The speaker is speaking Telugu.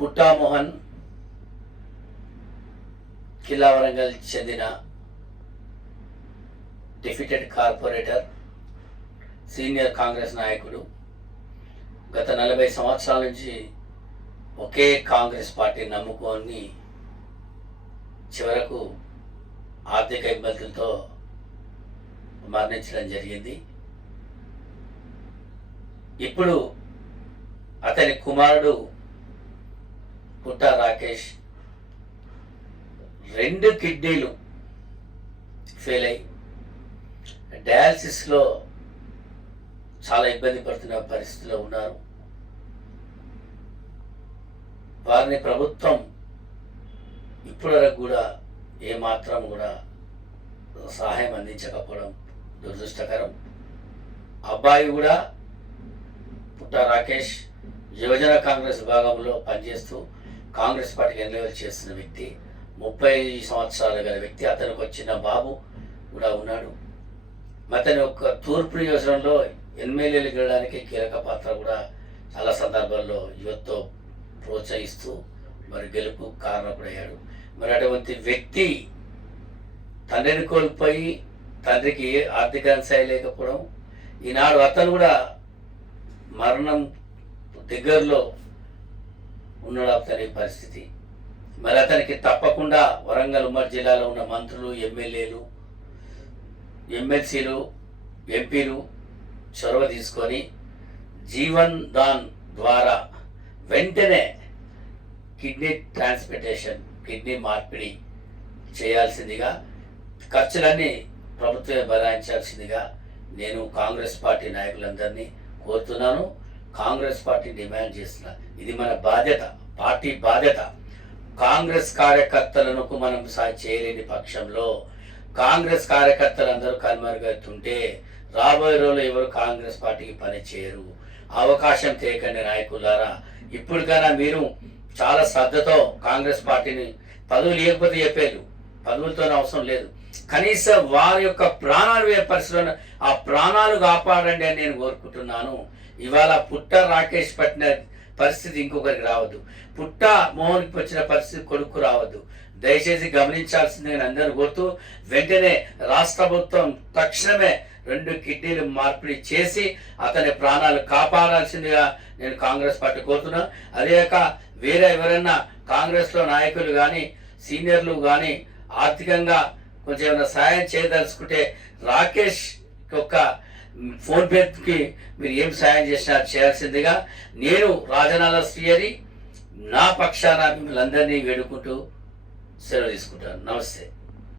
పుట్టా మోహన్ కిల్లా వరంగల్ చెందిన డిఫిటెడ్ కార్పొరేటర్, సీనియర్ కాంగ్రెస్ నాయకుడు. గత 40 సంవత్సరాల నుంచి ఒకే కాంగ్రెస్ పార్టీ నమ్ముకొని చివరకు ఆర్థిక ఇబ్బందులతో మరణించడం జరిగింది. ఇప్పుడు అతని కుమారుడు పుట్టా రాకేష్ 2 కిడ్నీలు ఫెయిల్ అయి డయాలసిస్లో చాలా ఇబ్బంది పడుతున్న పరిస్థితిలో ఉన్నారు. వారిని ప్రభుత్వం ఇప్పటివరకు కూడా ఏమాత్రం కూడా సహాయం అందించకపోవడం దురదృష్టకరం. అబ్బాయి కూడా పుట్టా రాకేష్ యువజన కాంగ్రెస్ విభాగంలో పనిచేస్తూ కాంగ్రెస్ పార్టీకి ఎన్నికలు చేస్తున్న వ్యక్తి, 30 సంవత్సరాలు గల వ్యక్తి. అతనికి వచ్చిన బాబు కూడా ఉన్నాడు. అతని యొక్క తూర్పు నియోజకవర్గంలో ఎమ్మెల్యేలు గెలవడానికి కీలక పాత్ర కూడా చాలా సందర్భాల్లో యువతతో ప్రోత్సహిస్తూ మరి గెలుపు కారణకుడయ్యాడు. మరి అటువంటి వ్యక్తి తండ్రిని కోల్పోయి తండ్రికి ఆర్థిక అంశాలు లేకపోవడం, ఈనాడు అతను కూడా మరణం దగ్గరలో ఉన్నాడు అతని పరిస్థితి. మరి అతనికి తప్పకుండా వరంగల్ ఉమ్మడి జిల్లాలో ఉన్న మంత్రులు, ఎమ్మెల్యేలు, ఎమ్మెల్సీలు, ఎంపీలు చొరవ తీసుకొని జీవన్ దాన్ ద్వారా వెంటనే కిడ్నీ ట్రాన్స్ప్లాంటేషన్, కిడ్నీ మార్పిడి చేయాల్సిందిగా, ఖర్చులన్నీ ప్రభుత్వమే భరాయించాల్సిందిగా నేను కాంగ్రెస్ పార్టీ నాయకులందరినీ కోరుతున్నాను. కాంగ్రెస్ పార్టీ డిమాండ్ చేస్తున్నా. ఇది మన బాధ్యత, పార్టీ బాధ్యత. కాంగ్రెస్ కార్యకర్తలను మనం చేయలేని పక్షంలో కాంగ్రెస్ కార్యకర్తలందరూ కనుమరుగవుతుంటే రాబోయే రోజుల్లో ఎవరు కాంగ్రెస్ పార్టీకి పని చేయరు. అవకాశం తేకండి నాయకులారా. ఇప్పటికైనా మీరు చాలా శ్రద్ధతో కాంగ్రెస్ పార్టీని, పదవులు లేకపోతే చెప్పేది, పదవులతో అవసరం లేదు, కనీసం వారి యొక్క ప్రాణాలు పరిస్థితుల్లో ఆ ప్రాణాలు కాపాడండి అని నేను కోరుకుంటున్నాను. ఇవాళ పుట్టా రాకేష్ పట్టిన పరిస్థితి ఇంకొకరికి రావద్దు, పుట్టా మోహన్కి వచ్చిన పరిస్థితి కొడుకు రావద్దు. దయచేసి గమనించాల్సింది నేను అందరూ కోరుతూ, వెంటనే రాష్ట్ర ప్రభుత్వం తక్షణమే 2 కిడ్నీలు మార్పిడి చేసి అతని ప్రాణాలు కాపాడాల్సిందిగా నేను కాంగ్రెస్ పార్టీ కోరుతున్నా. అదేక వేరే ఎవరైనా కాంగ్రెస్లో నాయకులు కానీ సీనియర్లు కానీ ఆర్థికంగా కొంచెం ఏమైనా సాయం చేయదలుచుకుంటే రాకేష్ యొక్క ఫోన్పేకి మీరు ఏం సాయం చేసినా చేయాల్సిందిగా నేను రాజనాల శ్రీహరి నా పక్షాన మిమ్మల్ని అందరినీ వేడుకుంటూ సెలవు తీసుకుంటాను. నమస్తే.